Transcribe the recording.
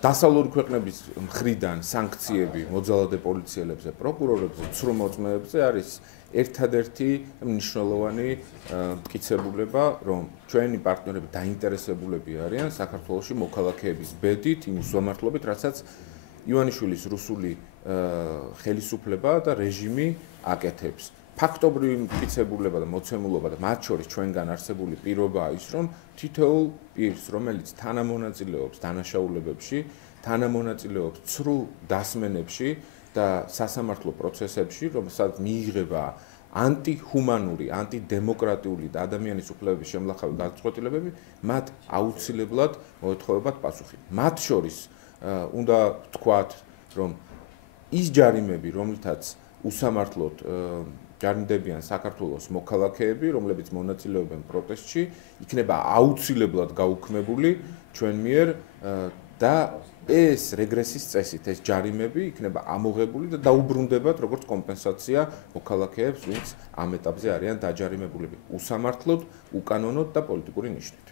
დასავლური ქვეყნების მხრიდან სანქციები მოძალადე პოლიციელებზე, პროკურორებზე, ცრუ-მოწმეებზე არის ერთადერთი მნიშვნელოვანი მტკიცებულება, რომ ჩვენი პარტნიორები დაინტერესებულები არიან საქართველოში მოქალაქეების ბედით, იმ უსამართლობით, რასაც ივანიშვილის რუსული ხელისუფლება და რეჟიმი აკეთებს. ფაქტობრივი მტკიცებულება და მოცემულობა და მათ შორის ჩვენგან არსებული პირობაა ის, რომ თითოეულ პირს, რომელიც თანამონაწილეობს დანაშაულებებში, თანამონაწილეობს ცრუ დასმენებში და სასამართლო პროცესებში, რომელსაც მიიღება ანტიჰუმანური, ანტიდემოკრატიული და ადამიანის უფლებების შემლახავი გადაწყვეტილებები, მათ აუცილებლად მოეთხოვებათ პასუხი. მათ შორის უნდა ვთქვათ, რომ ის ჯარიმები, რომლითაც უსამართლოდ ჯარიმდებიან საქართველოს მოქალაქეები, რომლებიც მონაწილეობენ პროტესტში, იქნება აუცილებლად გაუქმებული ჩვენ მიერ და ეს რეგრესის წესით, ეს ჯარიმები იქნება ამოღებული და დაუბრუნდებათ როგორც კომპენსაცია მოქალაქეებს, ვინც ამ ეტაპზე არიან დაჯარიმებულები უსამართლოდ, უკანონოდ და პოლიტიკური ნიშნით.